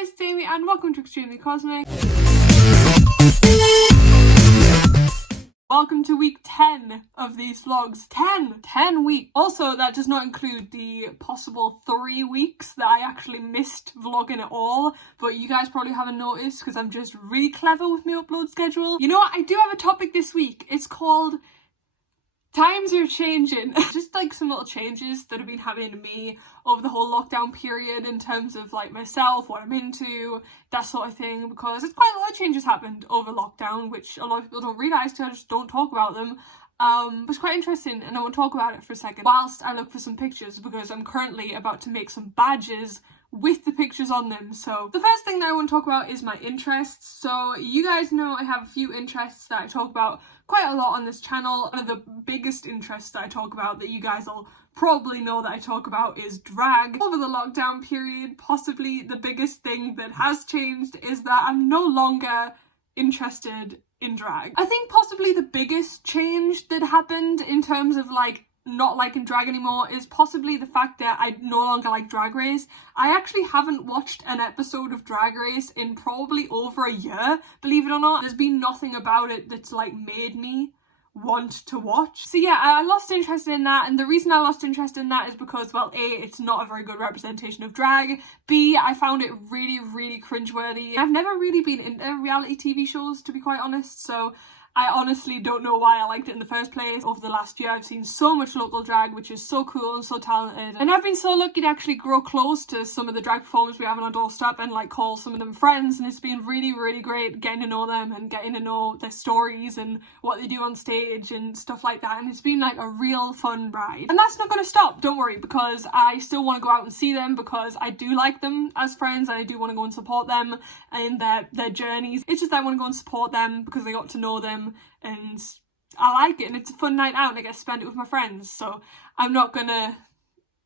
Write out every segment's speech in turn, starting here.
guys, it's Amy and welcome to Extremely Cosmic. Welcome to week 10 of these vlogs. 10 weeks. Also, that does not include the possible 3 weeks that I actually missed vlogging at all, but you guys probably haven't noticed because I'm just really clever with my upload schedule. You know what? I do have a topic this week. It's called Times Are Changing. Just like some little changes that have been happening to me over the whole lockdown period in terms of like myself, what I'm into, that sort of thing, because it's quite a lot of changes happened over lockdown, which a lot of people don't realise because I just don't talk about them. But it's quite interesting and I want to talk about it for a second whilst I look for some pictures, because I'm currently about to make some badges with the pictures on them. So the first thing that I want to talk about is my interests. So you guys know I have a few interests that I talk about quite a lot on this channel. One of the biggest interests that I talk about that you guys will probably know that I talk about is drag. Over the lockdown period, possibly the biggest thing that has changed is that I'm no longer interested in drag. I think possibly the biggest change that happened in terms of like not liking drag anymore is possibly the fact that I no longer like Drag Race. I actually haven't watched an episode of Drag Race in probably over a year, believe it or not. There's been nothing about it that's like made me want to watch. So yeah, I lost interest in that, and the reason I lost interest in that is because, well, A, it's not a very good representation of drag, B, I found it really cringeworthy. I've never really been into reality TV shows, to be quite honest, so I honestly don't know why I liked it in the first place. Over the last year, I've seen so much local drag, which is so cool and so talented. And I've been so lucky to actually grow close to some of the drag performers we have on our doorstep and like call some of them friends. And it's been really great getting to know them and getting to know their stories and what they do on stage and stuff like that. And it's been like a real fun ride. And that's not going to stop, don't worry, because I still want to go out and see them because I do like them as friends and I do want to go and support them in their journeys. It's just that I want to go and support them because I got to know them and I like it and it's a fun night out and I get to spend it with my friends, so I'm not gonna,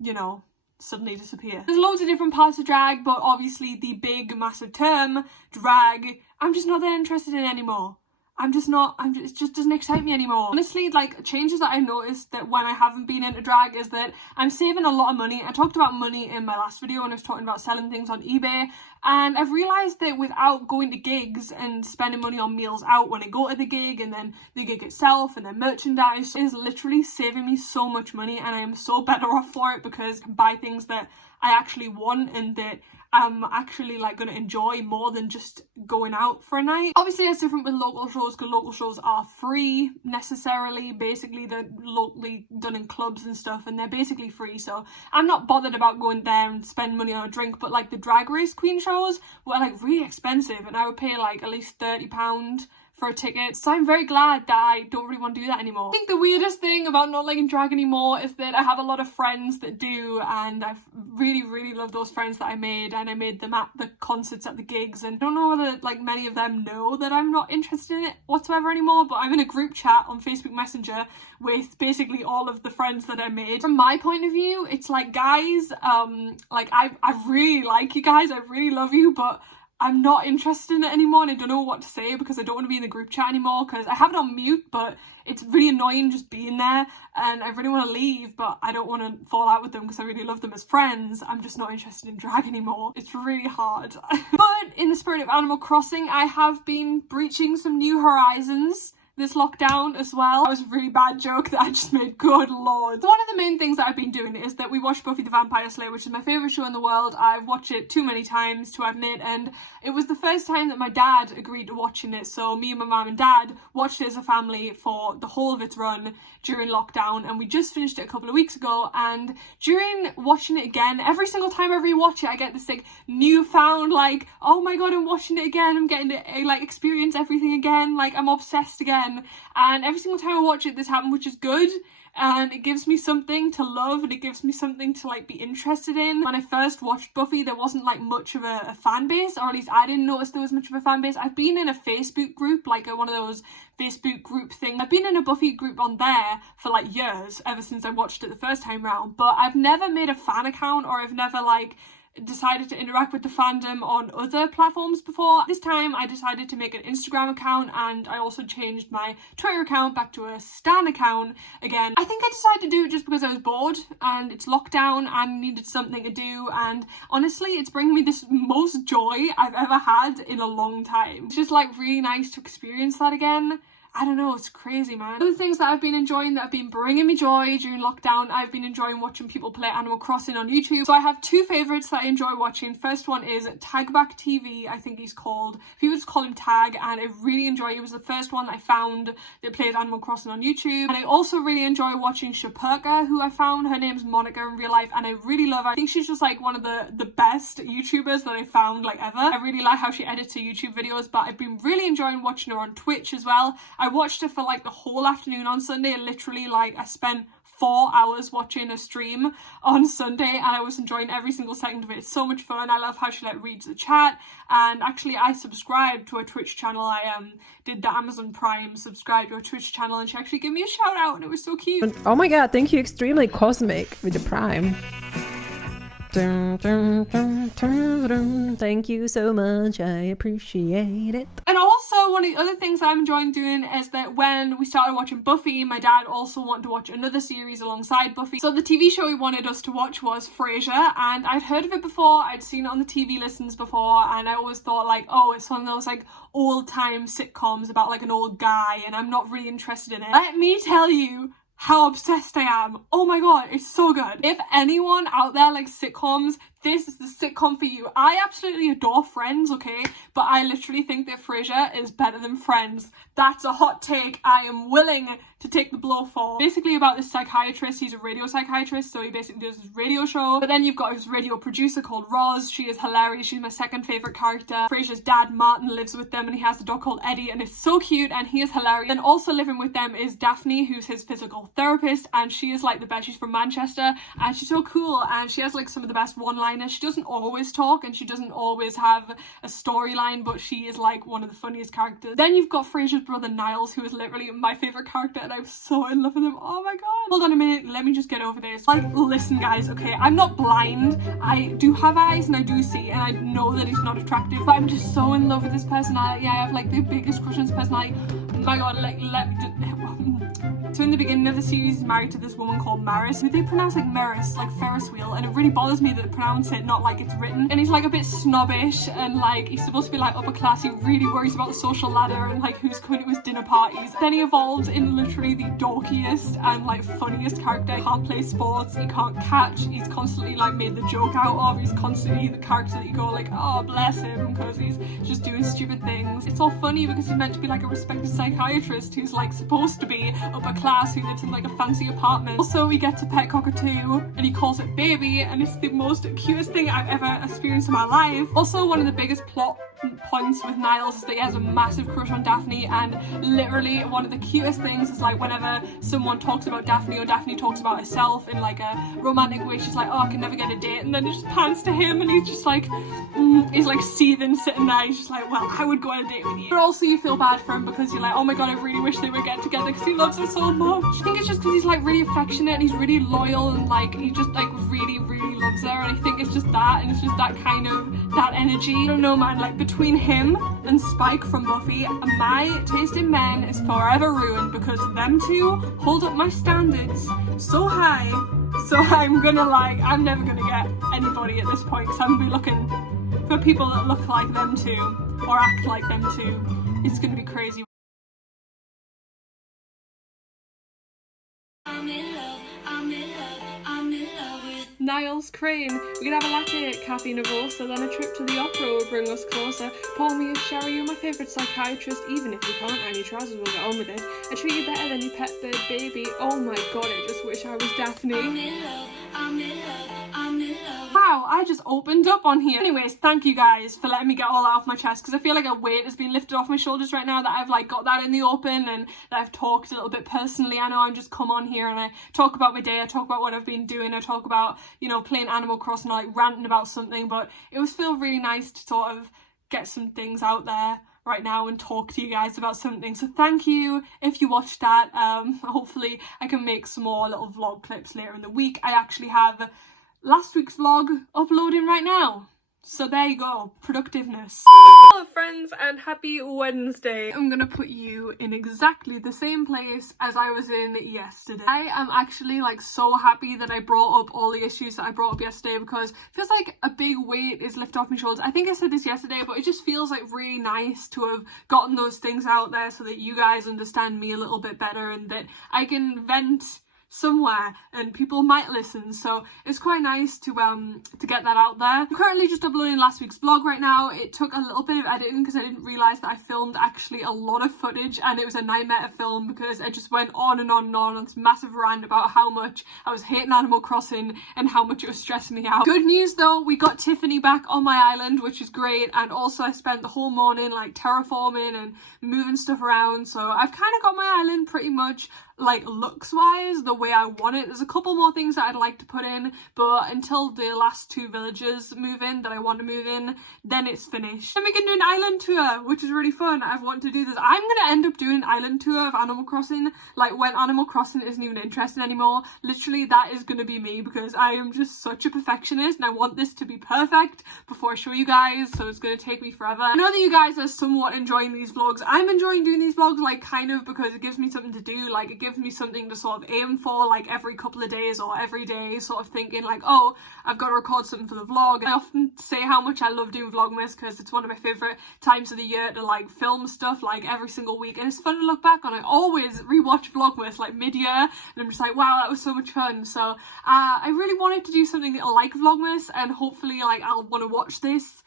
you know, suddenly disappear. There's loads of different parts of drag, but obviously the big massive term, drag, I'm just not that interested in anymore. It just doesn't excite me anymore. Honestly, like, changes that I noticed that when I haven't been into drag is that I'm saving a lot of money. I talked about money in my last video when I was talking about selling things on eBay, and I've realised that without going to gigs and spending money on meals out when I go to the gig and then the gig itself and then merchandise is literally saving me so much money, and I am so better off for it because I can buy things that I actually want and that I'm actually like going to enjoy more than just going out for a night. Obviously it's different with local shows because local shows are free necessarily. Basically they're locally done in clubs and stuff and they're basically free, so I'm not bothered about going there and spending money on a drink. But like the Drag Race Queen shows were like really expensive and I would pay like at least £30 for a ticket, so I'm very glad that I don't really want to do that anymore. I think the weirdest thing about not liking drag anymore is that I have a lot of friends that do, and I've really loved those friends that I made, and I made them at the concerts, at the gigs, and I don't know whether like many of them know that I'm not interested in it whatsoever anymore, but I'm in a group chat on Facebook Messenger with basically all of the friends that I made. From my point of view, it's like, guys, like I really like you guys, I really love you, but I'm not interested in it anymore, and I don't know what to say because I don't want to be in the group chat anymore because I have it on mute, but it's really annoying just being there and I really want to leave, but I don't want to fall out with them because I really love them as friends. I'm just not interested in drag anymore. It's really hard. But in the spirit of Animal Crossing, I have been breaching some new horizons this lockdown as well. That was a really bad joke that I just made, good lord. So one of the main things that I've been doing is that we watched Buffy the Vampire Slayer, which is my favourite show in the world. I've watched it too many times to admit, and it was the first time that my dad agreed to watching it, so me and my mum and dad watched it as a family for the whole of its run during lockdown, and we just finished it a couple of weeks ago. And during watching it again, every single time I rewatch it I get this like newfound like, oh my god, I'm watching it again, I'm getting to like experience everything again, like I'm obsessed again. And every single time I watch it this happened, which is good, and it gives me something to love and it gives me something to like be interested in. When I first watched Buffy there wasn't like much of a fan base, or at least I didn't notice there was much of a fan base. I've been in a Facebook group, like one of those Facebook group things. I've been in a Buffy group on there for like years, ever since I watched it the first time round, but I've never made a fan account, or I've never like decided to interact with the fandom on other platforms before. This time I decided to make an Instagram account, and I also changed my Twitter account back to a Stan account again. I think I decided to do it just because I was bored and it's lockdown and needed something to do, and honestly it's bringing me this most joy I've ever had in a long time. It's just like really nice to experience that again. I don't know, it's crazy, man. Other things that I've been enjoying that have been bringing me joy during lockdown, I've been enjoying watching people play Animal Crossing on YouTube. So I have two favourites that I enjoy watching. First one is Tagback TV, I think he's called. People just call him Tag, and I really enjoy it. It was the first one that I found that played Animal Crossing on YouTube. And I also really enjoy watching Shapurka, who I found. Her name's Monica in real life, and I really love her. I think she's just like one of the best YouTubers that I found like ever. I really like how she edits her YouTube videos, but I've been really enjoying watching her on Twitch as well. I watched her for like the whole afternoon on Sunday. Literally, like, I spent 4 hours watching a stream on Sunday, and I was enjoying every single second of it. It's so much fun. I love how she like reads the chat, and actually I subscribed to her Twitch channel. I did the Amazon Prime subscribe to her Twitch channel, and she actually gave me a shout out, and it was so cute. Oh my god, thank you, Extremely Cosmic, with the Prime. Thank you so much, I appreciate it. And also, one of the other things that I'm enjoying doing is that when we started watching Buffy, my dad also wanted to watch another series alongside Buffy. So the TV show he wanted us to watch was Frasier, and I'd heard of it before, I'd seen it on the TV listens before, and I always thought like, oh, it's one of those like old-time sitcoms about like an old guy, and I'm not really interested in it. Let me tell you how obsessed I am. Oh my god, it's so good. If anyone out there likes sitcoms, this is the sitcom for you. I absolutely adore Friends, okay? But I literally think that Frasier is better than Friends. That's a hot take I am willing to take the blow for. Basically about this psychiatrist, he's a radio psychiatrist, so he basically does his radio show. But then you've got his radio producer called Roz. She is hilarious. She's my second favourite character. Frasier's dad, Martin, lives with them, and he has a dog called Eddie, and it's so cute, and he is hilarious. And also living with them is Daphne, who's his physical therapist, and she is like the best. She's from Manchester, and she's so cool, and she has like some of the best one-liners. She doesn't always talk, and she doesn't always have a storyline, but she is like one of the funniest characters. Then you've got Frasier's brother Niles, who is literally my favourite character, and I'm so in love with him. Oh my god. Hold on a minute, let me just get over this. Like, listen guys, okay, I'm not blind. I do have eyes and I do see, and I know that he's not attractive, but I'm just so in love with his personality. I have like the biggest crush on his personality. Oh my god, like, let me just... So in the beginning of the series, he's married to this woman called Maris, who they pronounce like Maris, like Ferris wheel, and it really bothers me that they pronounce it not like it's written. And he's like a bit snobbish, and like he's supposed to be like upper class. He really worries about the social ladder and like who's coming to his dinner parties. Then he evolves in literally the dorkiest and like funniest character. He can't play sports, he can't catch, he's constantly like made the joke out of. He's constantly the character that you go like, oh bless him, because he's just doing stupid things. It's all funny because he's meant to be like a respected psychiatrist who's like supposed to be upper class, who lives in like a fancy apartment. Also, we get to pet cockatoo, and he calls it baby, and it's the most cutest thing I've ever experienced in my life. Also, one of the biggest plot points with Niles is that he has a massive crush on Daphne, and literally one of the cutest things is like whenever someone talks about Daphne or Daphne talks about herself in like a romantic way, she's like, oh, I can never get a date, and then it just pans to him and he's just like he's like seething, sitting there. He's just like, well, I would go on a date with you. But also you feel bad for him because you're like, oh my god, I really wish they would get together because he loves her so much. I think it's just because he's like really affectionate and he's really loyal, and like he just like really loves her, and I think it's just that, and it's just that kind of that energy. I don't know, man, like between him and Spike from Buffy, my taste in men is forever ruined because them two hold up my standards so high, so I'm never gonna get anybody at this point because I'm gonna be looking for people that look like them too or act like them too. It's gonna be crazy. Niles Crane. We could have a latte at Cafe Nouveau, so then a trip to the opera will bring us closer. Pour me a sherry, you're my favourite psychiatrist, even if you can't and your trousers will get on with it. I treat you better than your pet bird baby. Oh my god, I just wish I was Daphne. I'm in love, I'm in love, I'm in love. Wow, I just opened up on here. Anyways, thank you guys for letting me get all that off my chest, because I feel like a weight has been lifted off my shoulders right now that I've like got that in the open and that I've talked a little bit personally. I know I'm just come on here and I talk about my day, I talk about what I've been doing, I talk about, you know, playing Animal Crossing, or like ranting about something, but it was feel really nice to sort of get some things out there right now and talk to you guys about something. So thank you if you watched that. Hopefully I can make some more little vlog clips later in the week. I actually have last week's vlog uploading right now. So there you go, productiveness. Hello friends and happy Wednesday. I'm gonna put you in exactly the same place as I was in yesterday. I am actually like so happy that I brought up all the issues that I brought up yesterday, because it feels like a big weight is lifted off my shoulders. I think I said this yesterday, but it just feels like really nice to have gotten those things out there so that you guys understand me a little bit better and that I can vent somewhere and people might listen, so it's quite nice to get that out there. I'm currently just uploading last week's vlog right now. It took a little bit of editing because I didn't realise that I filmed actually a lot of footage, and it was a nightmare to film because I just went on and on and on this massive rant about how much I was hating Animal Crossing and how much it was stressing me out. Good news though, we got Tiffany back on my island, which is great, and also I spent the whole morning like terraforming and moving stuff around, so I've kind of got my island pretty much like looks wise the way I want it. There's a couple more things that I'd like to put in, but until the last 2 villagers move in that I want to move in, then it's finished. Then we can do an island tour, which is really fun. I've wanted to do this. I'm gonna end up doing an island tour of Animal Crossing, like when Animal Crossing isn't even interesting anymore. Literally that is gonna be me, because I am just such a perfectionist and I want this to be perfect before I show you guys, so it's gonna take me forever. I know that you guys are somewhat enjoying these vlogs. I'm enjoying doing these vlogs, like kind of, because it gives me something to do, like it gives me something to sort of aim for, like every couple of days or every day, sort of thinking like, oh, I've got to record something for the vlog. And I often say how much I love doing Vlogmas because it's one of my favourite times of the year to like film stuff like every single week, and it's fun to look back on. I always rewatch Vlogmas like mid-year and I'm just like, wow, that was so much fun. So I really wanted to do something like Vlogmas, and hopefully like I'll want to watch this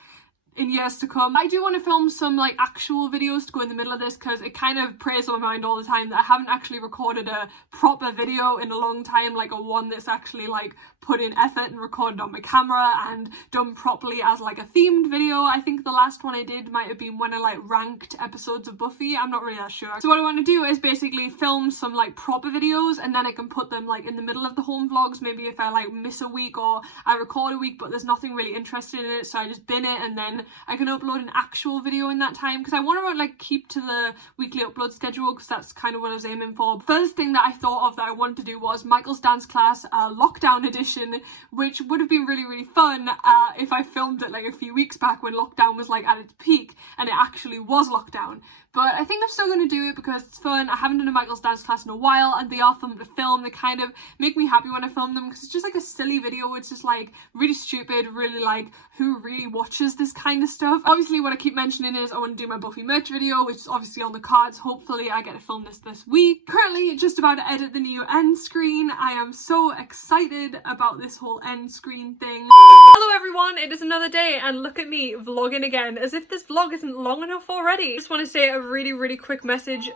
in years to come. I do want to film some like actual videos to go in the middle of this, because it kind of preys on my mind all the time that I haven't actually recorded a proper video in a long time, like a one that's actually like put in effort and recorded on my camera and done properly as like a themed video. I think the last one I did might have been when I like ranked episodes of Buffy. I'm not really that sure. So what I want to do is basically film some like proper videos, and then I can put them like in the middle of the home vlogs. Maybe if I like miss a week or I record a week but there's nothing really interesting in it, so I just bin it and then I can upload an actual video in that time, because I want to like keep to the weekly upload schedule, because that's kind of what I was aiming for. First thing that I thought of that I wanted to do was Michael's dance class lockdown edition, which would have been really fun if I filmed it like a few weeks back when lockdown was like at its peak and it actually was lockdown. But I think I'm still going to do it because it's fun. I haven't done a Michael's dance class in a while, and they are fun to film. They kind of make me happy when I film them, because it's just like a silly video. It's just like really stupid, really like, who really watches this kind of stuff? Obviously what I keep mentioning is I want to do my Buffy merch video, which is obviously on the cards. Hopefully I get to film this week. Currently just about to edit the new end screen. I am so excited about this whole end screen thing. Hello everyone, it is another day and look at me vlogging again, as if this vlog isn't long enough already. I just want to say a really quick message.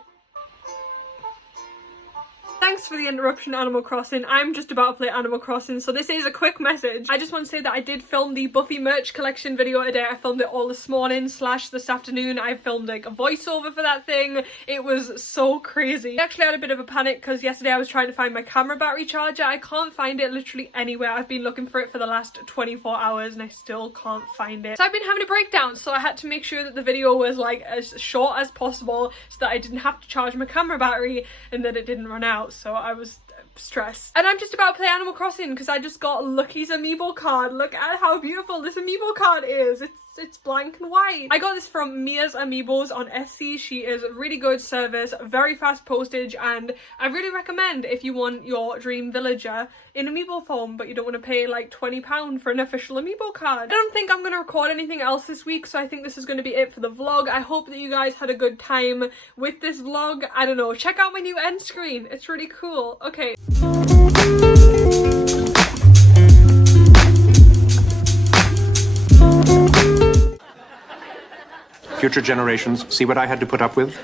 Thanks for the interruption, Animal Crossing. I'm just about to play Animal Crossing, so this is a quick message. I just want to say that I did film the Buffy merch collection video today. I filmed it all this morning / this afternoon. I filmed like a voiceover for that thing. It was so crazy. I actually had a bit of a panic because yesterday I was trying to find my camera battery charger. I can't find it literally anywhere. I've been looking for it for the last 24 hours and I still can't find it. So I've been having a breakdown, so I had to make sure that the video was like as short as possible so that I didn't have to charge my camera battery and that it didn't run out. So I was stressed. And I'm just about to play Animal Crossing because I just got Lucky's amiibo card. Look at how beautiful this amiibo card is. It's blank and white. I got this from Mia's Amiibos on Etsy. She is a really good service, very fast postage, and I really recommend if you want your dream villager in amiibo form but you don't want to pay like £20 for an official amiibo card. I don't think I'm going to record anything else this week, so I think this is going to be it for the vlog. I hope that you guys had a good time with this vlog. I don't know, check out my new end screen. It's really cool. Okay. Future generations see what I had to put up with.